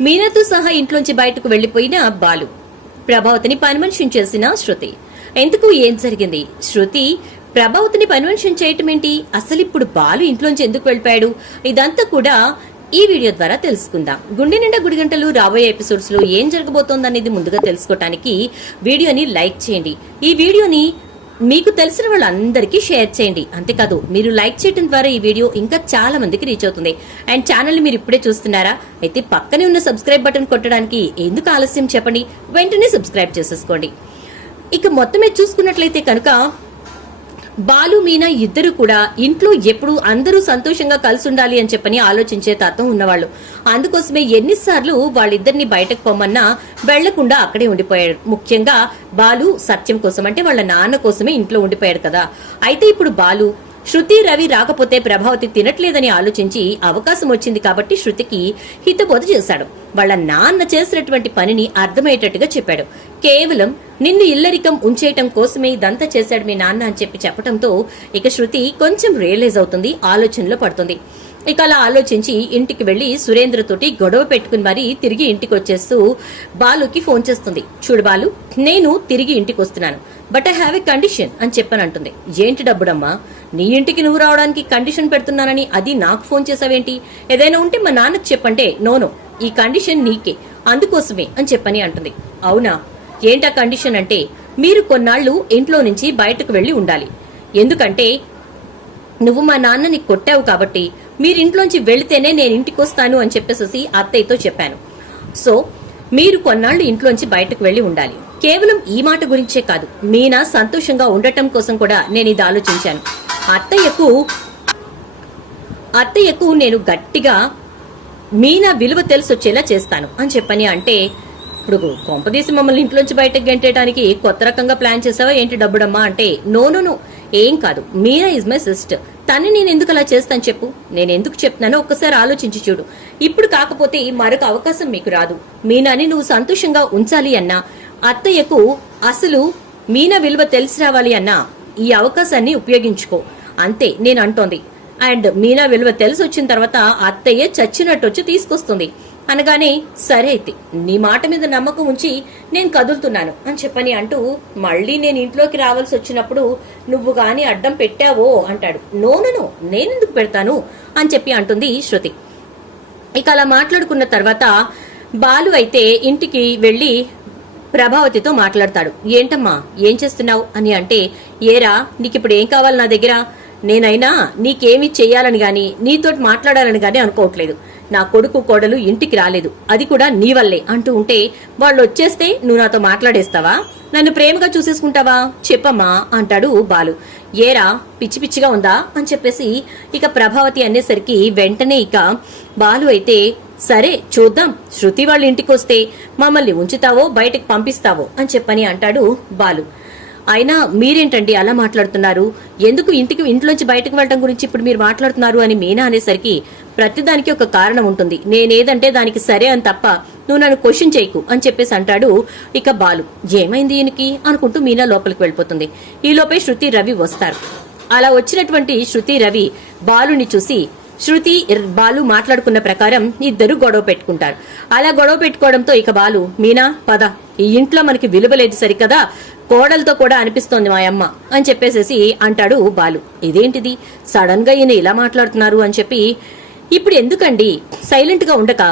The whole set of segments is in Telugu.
మీనాతో సహా ఇంట్లోంచి బయటకు వెళ్ళిపోయిన బాలు. ప్రభావతిని పని చేసిన శృతి. ఎందుకు? ఏం జరిగింది? శృతి ప్రభావతిని పని చేయటమేంటి? చేయటం ఏంటి అసలు ఇప్పుడు బాలు ఇంట్లోంచి ఎందుకు వెళ్ళిపోయాడు? ఇదంతా కూడా ఈ వీడియో ద్వారా తెలుసుకుందాం. గుండె నిండా గుడి గంటలు రాబోయే ఎపిసోడ్స్లో ఏం జరగబోతోందనేది ముందుగా తెలుసుకోవటానికి వీడియోని లైక్ చేయండి. ఈ వీడియోని మీకు తెలిసిన వాళ్ళందరికీ షేర్ చేయండి. అంతేకాదు మీరు లైక్ చేయడం ద్వారా ఈ వీడియో ఇంకా చాలా మందికి రీచ్ అవుతుంది. అండ్ ఛానల్ మీరు ఇప్పుడే చూస్తున్నారా? అయితే పక్కనే ఉన్న సబ్స్క్రైబ్ బటన్ కొట్టడానికి ఎందుకు ఆలస్యం చెప్పండి? వెంటనే సబ్స్క్రైబ్ చేసేసుకోండి. ఇక మొత్తం చూసుకున్నట్లయితే కనుక బాలు మీనా ఇద్దరు కూడా ఇంట్లో ఎప్పుడు అందరూ సంతోషంగా కలిసి ఉండాలి అని చెప్పని ఆలోచించే తత్వం ఉన్నవాళ్ళు. అందుకోసమే ఎన్నిసార్లు వాళ్ళిద్దరిని బయటకు పొమ్మన్నా వెళ్ళకుండా అక్కడే ఉండిపోయాడు ముఖ్యంగా బాలు సత్యం కోసం అంటే వాళ్ళ నాన్న కోసమే ఇంట్లో ఉండిపోయాడు కదా. అయితే ఇప్పుడు బాలు శృతి రవి రాకపోతే ప్రభావతి తినట్లేదని ఆలోచించి అవకాశం వచ్చింది కాబట్టి శృతికి హితబోధ చేశాడు. వాళ్ళ నాన్న చేసినటువంటి పనిని అర్థమయ్యేటట్టుగా చెప్పాడు. కేవలం నిన్ను ఇల్లరికం ఉంచేయటం కోసమే ఇదంతా చేశాడు మీ నాన్న అని చెప్పి చెప్పడంతో ఇక శృతి కొంచెం రియలైజ్ అవుతుంది ఆలోచనలో పడుతుంది. ఇక అలా ఆలోచించి ఇంటికి వెళ్ళి సురేంద్రతోటి గొడవ పెట్టుకుని మరీ తిరిగి ఇంటికి వచ్చేస్తూ బాలుకి ఫోన్ చేస్తుంది. చూడు బాలు నేను తిరిగి ఇంటికి వస్తున్నాను. But I have a condition అని చెప్పనంటుంది ఏంటి డబ్బుడమ్మా? నీ ఇంటికి నువ్వు రావడానికి కండిషన్ పెడుతున్నానని అది నాకు ఫోన్ చేసావేంటి? ఏదైనా ఉంటే మా నాన్నకు చెప్పంటే నోనో ఈ కండిషన్ నీకే అందుకోసమే అని చెప్పని అంటుంది. అవునా? ఏంటా కండిషన్ అంటే మీరు కొన్నాళ్ళు ఇంట్లో నుంచి బయటకు వెళ్ళి ఉండాలి. ఎందుకంటే నువ్వు మా నాన్నని కొట్టావు కాబట్టి మీరింట్లోంచి వెళితేనే నేను ఇంటికి వస్తాను అని చెప్పేసి అత్తయ్యతో చెప్పాను. సో మీరు కొన్నాళ్ళు ఇంట్లోంచి బయటకు వెళ్ళి ఉండాలి. కేవలం ఈ మాట గురించే కాదు మీనా సంతోషంగా ఉండటం కోసం కూడా నేను ఇది ఆలోచించాను. అత్తయ్యకు అత్తయ్యకు నేను గట్టిగా మీనా విలువ తెలిసొచ్చేలా చేస్తాను అని చెప్పని అంటే ఇప్పుడు కొంపదీసి మమ్మల్ని ఇంట్లోంచి బయటకు గెంటేయడానికి కొత్త రకంగా ప్లాన్ చేసావా? ఏంటి డబ్బుడమ్మా అంటే నో ఏం కాదు. Meera is my sister. తన్ని నేను ఎందుకు అలా చేస్తాను చెప్పు. నేను ఎందుకు చెప్తున్నానో ఒక్కసారి ఆలోచించి చూడు. ఇప్పుడు కాకపోతే మరొక అవకాశం మీకు రాదు. మీనాని నువ్వు సంతోషంగా ఉంచాలి అన్నా అత్తయ్యకు అసలు మీనా విలువ తెలిసి రావాలి అన్నా ఈ అవకాశాన్ని ఉపయోగించుకో. అంతే నేను అంటోంది. అండ్ మీనా విలువ తెలిసి వచ్చిన తర్వాత అత్తయ్య చచ్చినట్టు వచ్చి తీసుకొస్తుంది. అనగానే సరే అయితే నీ మాట మీద నమ్మకం ఉంచి నేను కదులుతున్నాను అని చెప్పని అంటూ మళ్ళీ నేను ఇంట్లోకి రావాల్సి వచ్చినప్పుడు నువ్వు గాని అడ్డం పెట్టావో అంటాడు. నోనను నేనెందుకు పెడతాను అని చెప్పి అంటుంది శృతి. ఇక అలా మాట్లాడుకున్న తర్వాత బాలు అయితే ఇంటికి వెళ్ళి ప్రభావతితో మాట్లాడతాడు. ఏంటమ్మా ఏం చేస్తున్నావు? అని అంటే ఏరా నీకిప్పుడు ఏం కావాలి నా దగ్గర? నేనైనా నీకేమి చెయ్యాలని గాని నీతోటి మాట్లాడాలని గాని అనుకోవట్లేదు. నా కొడుకు కోడలు ఇంటికి రాలేదు. అది కూడా నీ వల్లే అంటూ ఉంటే వాళ్ళు వచ్చేస్తే నువ్వు నాతో మాట్లాడేస్తావా? నన్ను ప్రేమగా చూసేసుకుంటావా? చెప్పమ్మా అంటాడు బాలు. ఏరా పిచ్చి పిచ్చిగా ఉందా? అని చెప్పేసి ఇక ప్రభావతి అనేసరికి వెంటనే ఇక బాలు అయితే సరే చూద్దాం. శృతి వాళ్ళ ఇంటికి వస్తే మమ్మల్ని ఉంచుతావో బయటకు పంపిస్తావో అని చెప్పని అంటాడు బాలు. అయినా మీరేంటండి అలా మాట్లాడుతున్నారు? ఎందుకు ఇంటికి ఇంట్లోంచి బయటకు వెళ్ళడం గురించి ఇప్పుడు మీరు మాట్లాడుతున్నారు అని మీనా అనేసరికి ప్రతిదానికి ఒక కారణం ఉంటుంది. నేనేదంటే దానికి సరే అని తప్ప నువ్వు నన్ను క్వశ్చన్ చేయకు అని చెప్పేసి అంటాడు ఇక బాలు. ఏమైంది ఈయనకి? అనుకుంటూ మీనా లోపలికి వెళ్ళిపోతుంది. ఈ లోపే శృతి రవి వస్తారు. అలా వచ్చినటువంటి శృతి రవి బాలుని చూసి శృతి బాలు మాట్లాడుకున్న ప్రకారం ఇద్దరు గొడవ పెట్టుకుంటారు. అలా గొడవ పెట్టుకోవడంతో ఇక బాలు మీనా పద. ఈ ఇంట్లో మనకి విలువ లేదు సరికదా? కోడలతో కూడా అనిపిస్తోంది మా అమ్మ అని చెప్పేసేసి అంటాడు బాలు. ఇదేంటిది? సడన్గా ఈయన ఇలా మాట్లాడుతున్నారు అని చెప్పి ఇప్పుడు ఎందుకండి? సైలెంట్గా ఉండక.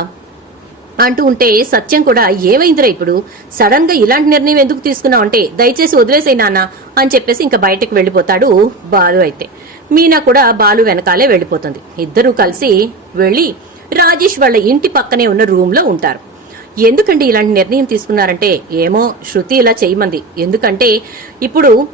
అంటూ ఉంటే సత్యం కూడా ఏమైందిరా ఇప్పుడు? సడన్గా ఇలాంటి నిర్ణయం ఎందుకు తీసుకున్నావు అంటే దయచేసి వదిలేసే నాన్న అని చెప్పేసి ఇంకా బయటకు వెళ్ళిపోతాడు బాలు అయితే. మీనా కూడా బాలు వెనకాలే వెళ్ళిపోతుంది. ఇద్దరూ కలిసి వెళ్ళి రాజేష్ వాళ్ళ ఇంటి పక్కనే ఉన్న రూమ్లో ఉంటారు. ఎందుకండి ఇలాంటి నిర్ణయం తీసుకున్నారంటే? ఏమో శృతి ఇలా చేయమంది. ఎందుకంటే ఇప్పుడు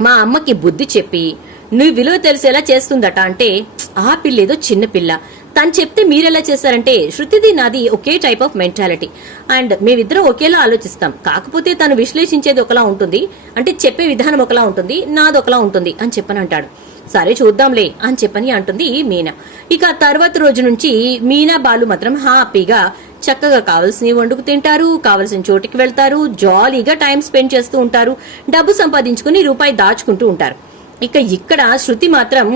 మా అమ్మకి బుద్ధి చెప్పి నువ్వు విలువ తెలిసేలా చేస్తుందట? అంటే ఆ పిల్ల ఏదో చిన్న పిల్ల. తను చెప్తే మీరెలా చేశారంటే శృతిది నాది ఒకే టైప్ ఆఫ్ మెంటాలిటీ అండ్ మేమిద్దరం ఒకేలా ఆలోచిస్తాం. కాకపోతే తను విశ్లేషించేది ఒకలా ఉంటుంది. అంటే చెప్పే విధానం ఒకలా ఉంటుంది. నాది ఒకలా ఉంటుంది. అని చెప్పని అంటాడు సరే చూద్దాంలే అని చెప్పని అంటుంది మీనా. ఇక ఆ తర్వాత రోజు నుంచి మీనా బాలు మాత్రం హ్యాపీగా చక్కగా కావలసినవి వండుకు తింటారు కావలసిన చోటికి వెళ్తారు జాలీగా టైం స్పెండ్ చేస్తూ ఉంటారు డబ్బు సంపాదించుకుని రూపాయి దాచుకుంటూ ఉంటారు. ఇక ఇక్కడ శృతి మాత్రం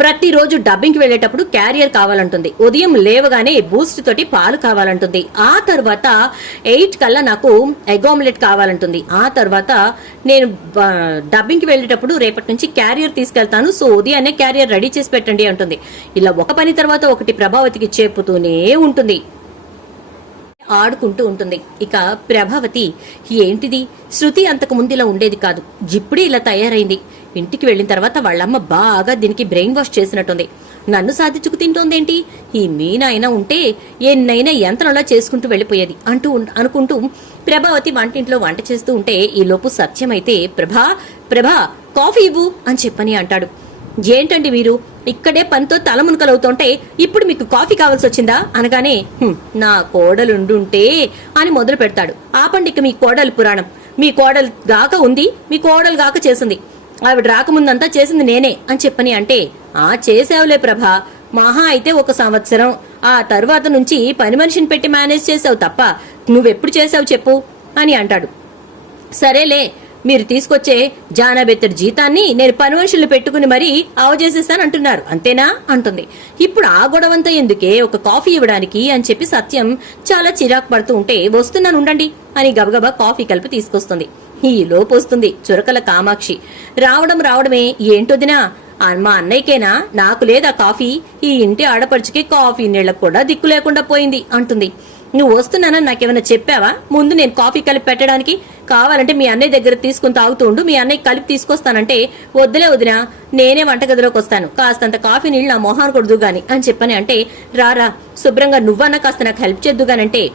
ప్రతిరోజు డబ్బింగ్కి వెళ్ళేటప్పుడు క్యారియర్ కావాలంటుంది. ఉదయం లేవగానే బూస్ట్ తోటి పాలు కావాలంటుంది. ఆ తర్వాత ఎయిట్ కల్లా నాకు ఎగ్ ఆమ్లెట్ కావాలంటుంది. ఆ తర్వాత నేను డబ్బింగ్కి వెళ్ళేటప్పుడు రేపటి నుంచి క్యారియర్ తీసుకెళ్తాను. సో ఉదయాన్నే క్యారియర్ రెడీ చేసి పెట్టండి అంటుంది. ఇలా ఒక పని తర్వాత ఒకటి ప్రభావతికి చెప్పుతూనే ఉంటుంది. ఆడుకుంటూ ఉంటుంది. ఇక ప్రభావతి ఏంటిది? శృతి అంతకు ముందులా ఉండేది కాదు. ఇప్పుడే ఇలా తయారైంది. ఇంటికి వెళ్ళిన తర్వాత వాళ్ళమ్మ బాగా దీనికి బ్రెయిన్ వాష్ చేసినట్టుంది. నన్ను సాధించుకు తింటోందేంటి? ఈ మీనా ఉంటే ఎన్నైనా యంత్రంలా చేసుకుంటూ వెళ్ళిపోయేది. అంటూ అనుకుంటూ ప్రభావతి వంటింట్లో వంట చేస్తూ ఉంటే ఈ లోపు సత్యమైతే ప్రభా ప్రభా కాఫీ ఇవ్వు అని చెప్పని అంటాడు. ఏంటండి మీరు? ఇక్కడే పనితో తలమునకలవుతుంటే ఇప్పుడు మీకు కాఫీ కావాల్సి వచ్చిందా అనగానే నా కోడలుండుంటే అని మొదలు పెడతాడు. ఆపండి ఇక మీ కోడలు పురాణం. మీ కోడలు గాక ఉంది మీ కోడలు గాక చేసింది. ఆవిడ రాకముందంతా చేసింది నేనే అని చెప్పని అంటే ఆ చేసావులే ప్రభా. మహా అయితే ఒక సంవత్సరం. ఆ తర్వాత నుంచి పని మనిషిని పెట్టి మేనేజ్ చేసావు తప్ప నువ్వెప్పుడు చేసావు చెప్పు అని అంటాడు. సరేలే మీరు తీసుకొచ్చే జానాబెత్తడి జీతాన్ని నేను పని మనుషులు పెట్టుకుని మరీ అవజేసేస్తాను అంటున్నారు. అంతేనా? అంటుంది. ఇప్పుడు ఆ గొడవంతా ఎందుకే? ఒక కాఫీ ఇవ్వడానికి అని చెప్పి సత్యం చాలా చిరాకు పడుతూ ఉంటే వస్తున్నాను ఉండండి అని గబగబా కాఫీ కలిపి తీసుకొస్తుంది. ఈ లోపు వస్తుంది చురకల కామాక్షి. రావడం రావడమే ఏంటొదినా మా అన్నయ్యకేనా? నాకు లేదా కాఫీ? ఈ ఇంటి ఆడపడుచుకి కాఫీ నీళ్ళకు కూడా దిక్కు లేకుండా పోయింది అంటుంది. నువ్వు వస్తున్నానని నాకేమైనా చెప్పావా? ముందు నేను కాఫీ కలిపి పెట్టడానికి కావాలంటే మీ అన్నయ్య దగ్గర తీసుకుని తాగుతూ ఉండు. మీ అన్నయ్య కలిపి తీసుకొస్తానంటే వద్దులే వదినా నేనే వంటగదిలోకి వస్తాను. కాస్తంత కాఫీ నీళ్ళు నా మొహాన్ కొడుదు గాని. అని చెప్పని అంటే రారా శుభ్రంగా నువ్వన్నా కాస్త నాకు హెల్ప్ చేద్దుగానంటే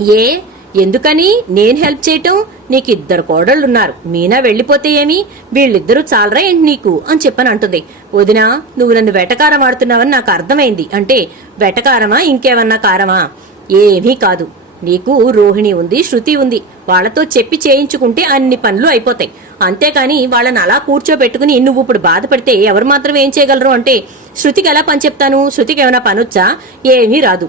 ఏ? ఎందుకని? నేను హెల్ప్ చేయటం? నీకు ఇద్దరు కోడళ్ళున్నారు మీనా వెళ్ళిపోతే ఏమి? వీళ్ళిద్దరూ చాలరా ఏంటి నీకు? అని చెప్పని అంటుంది. వదినా నువ్వు నన్ను వెటకారం ఆడుతున్నావని నాకు అర్థమైంది. అంటే వెటకారమా? ఇంకేమన్నా కారమా? ఏమీ కాదు. నీకు రోహిణి ఉంది శృతి ఉంది. వాళ్ళతో చెప్పి చేయించుకుంటే అన్ని పనులు అయిపోతాయి. అంతేకాని వాళ్ళని అలా కూర్చోబెట్టుకుని నువ్వు ఇప్పుడు బాధపడితే ఎవరు మాత్రం ఏం చేయగలరు అంటే శృతికి ఎలా పని చెప్తాను? శృతికి ఏమైనా పనొచ్చా ఏమీ రాదు.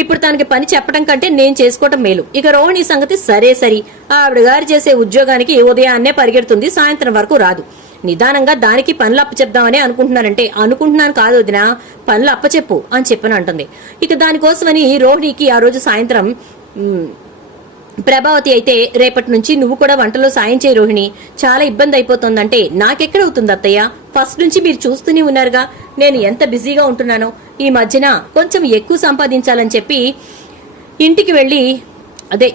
ఇప్పుడు తనకి పని చెప్పడం కంటే నేను చేసుకోవటం మేలు. ఇక రోహిణి సంగతి సరే సరి. ఆవిడ గారు చేసే ఉద్యోగానికి ఉదయాన్నే పరిగెడుతుంది సాయంత్రం వరకు రాదు. నిదానంగా దానికి పనులు అప్పచెప్దామని అనుకుంటున్నానంటే అనుకుంటున్నాను కాదు వదిన పనులు అప్పచెప్పు అని చెప్పని అంటుంది. ఇక దానికోసమని రోహిణికి ఆ రోజు సాయంత్రం ప్రభావతి అయితే రేపటి నుంచి నువ్వు కూడా వంటలో సాయం చేయి రోహిణి. చాలా ఇబ్బంది అయిపోతుందంటే నాకెక్కడవుతుంది అత్తయ్య? ఫస్ట్ నుంచి మీరు చూస్తూనే ఉన్నారుగా. నేను ఎంత బిజీగా ఉంటున్నానో. ఈ మధ్యన కొంచెం ఎక్కువ సంపాదించాలని చెప్పి ఇంటికి వెళ్ళి అదే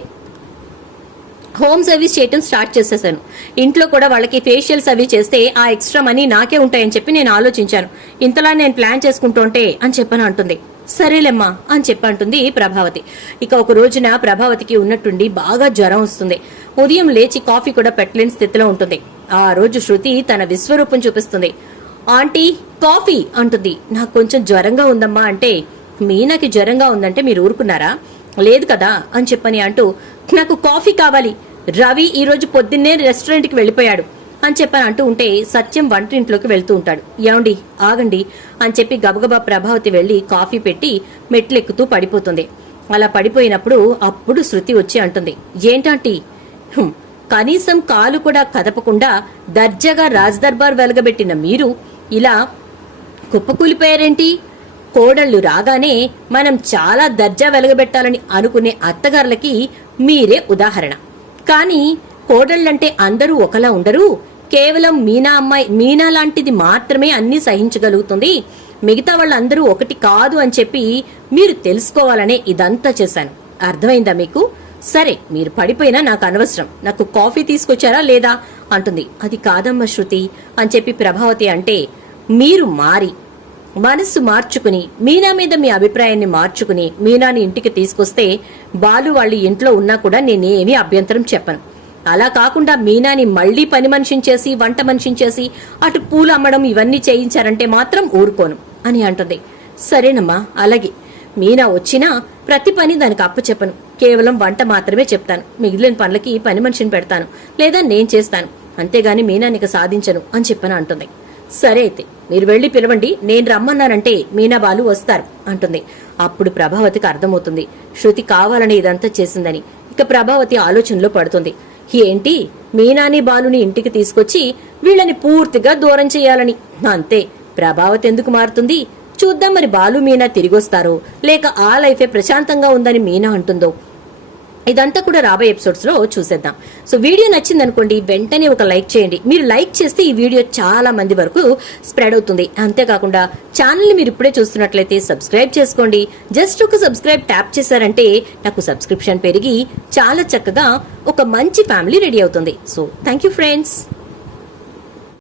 హోమ్ సర్వీస్ చేయటం స్టార్ట్ చేసేసాను. ఇంట్లో కూడా వాళ్ళకి ఫేషియల్స్ అవి చేస్తే ఆ ఎక్స్ట్రా మనీ నాకే ఉంటాయని చెప్పి నేను ఆలోచించాను. ఇంతలా నేను ప్లాన్ చేసుకుంటుంటే అని చెప్పని అంటుంది. సరేలేమ్మా అని చెప్పి అంటుంది ప్రభావతి. ఇక ఒక రోజున ప్రభావతికి ఉన్నట్టుండి బాగా జ్వరం వస్తుంది. ఉదయం లేచి కాఫీ కూడా పెట్టలేని స్థితిలో ఉంటుంది. ఆ రోజు శృతి తన విశ్వరూపం చూపిస్తుంది. Aunty coffee! అంటుంది. నాకు కొంచెం జ్వరంగా ఉందమ్మా అంటే మీనాకి జ్వరంగా ఉందంటే మీరు ఊరుకున్నారా? లేదు కదా అని చెప్పని అంటూ నాకు కాఫీ కావాలి. రవి ఈరోజు పొద్దున్నే రెస్టారెంట్కి వెళ్ళిపోయాడు. అని చెప్పని అంటూ ఉంటే సత్యం వంటింట్లోకి వెళ్తూ ఉంటాడు. ఏమండి? ఆగండి. అని చెప్పి గబగబా ప్రభావతి వెళ్ళి కాఫీ పెట్టి మెట్లెక్కుతూ పడిపోతుంది. అలా పడిపోయినప్పుడు అప్పుడు శృతి వచ్చి అంటుంది. ఏంటంటీ? కనీసం కాలు కూడా కదపకుండా దర్జాగా రాజ్దర్బార్ వెలగబెట్టిన మీరు ఇలా కుప్పకూలిపోయారేంటి? కోడళ్ళు రాగానే మనం చాలా దర్జా వెలగబెట్టాలని అనుకునే అత్తగారులకి మీరే ఉదాహరణ. కానీ కోడళ్ళంటే అందరూ ఒకలా ఉండరు. కేవలం మీనా అమ్మాయి మీనా లాంటిది మాత్రమే అన్ని సహించగలుగుతుంది. మిగతా వాళ్ళందరూ ఒకటి కాదు అని చెప్పి మీరు తెలుసుకోవాలనే ఇదంతా చేశాను. అర్థమైందా మీకు? సరే మీరు పడిపోయినా నాకు అనవసరం. నాకు కాఫీ తీసుకొచ్చారా లేదా? అంటుంది. అది కాదమ్మ శృతి అని చెప్పి ప్రభావతి అంటే మీరు మారి మనస్సు మార్చుకుని మీనా మీద మీ అభిప్రాయాన్ని మార్చుకుని మీనాని ఇంటికి తీసుకొస్తే బాలు వాళ్ళ ఇంట్లో ఉన్నా కూడా నేనేమీ అభ్యంతరం చెప్పను. అలా కాకుండా మీనాని మళ్ళీ పని మనిషిని చేసి వంట మనిషిని చేసి అటు పూలు అమ్మడం ఇవన్నీ చేయించారంటే మాత్రం ఊరుకోను అని అంటుంది. సరేనమ్మా అలాగే. మీనా వచ్చినా ప్రతి పని దానికి అప్పు చెప్పను. కేవలం వంట మాత్రమే చెప్తాను. మిగిలిన పనులకి పని మనిషిని పెడతాను. లేదా నేను చేస్తాను. అంతేగాని మీనానికి సాధించను అని చెప్పను అంటుంది. సరే అయితే. మీరు వెళ్ళి పిలవండి నేను రమ్మన్నానంటే మీనా బాలు వస్తారు అంటుంది. అప్పుడు ప్రభావతికి అర్థమవుతుంది. శృతి కావాలని ఇదంతా చేసిందని. ఇక ప్రభావతి ఆలోచనలో పడుతుంది. ఏంటి? మీనాని బాలుని ఇంటికి తీసుకొచ్చి వీళ్ళని పూర్తిగా దూరం చేయాలని. అంతే. ప్రభావతి ఎందుకు మారుతుంది? చూద్దాం మరి బాలు మీనా తిరిగొస్తారో లేక ఆ లైఫే ప్రశాంతంగా ఉందని మీనా అంటుందో. ఇదంతా కూడా రాబోయే ఎపిసోడ్స్లో చూసేద్దాం. సో వీడియో నచ్చింది అనుకోండి వెంటనే ఒక లైక్ చేయండి. మీరు లైక్ చేస్తే ఈ వీడియో చాలా మంది వరకు స్ప్రెడ్ అవుతుంది. అంతేకాకుండా ఛానల్ని మీరు ఇప్పుడే చూస్తున్నట్లయితే సబ్స్క్రైబ్ చేసుకోండి. జస్ట్ ఒక సబ్స్క్రైబ్ ట్యాప్ చేశారంటే నాకు సబ్స్క్రిప్షన్ పెరిగి చాలా చక్కగా ఒక మంచి ఫ్యామిలీ రెడీ అవుతుంది. So thank you friends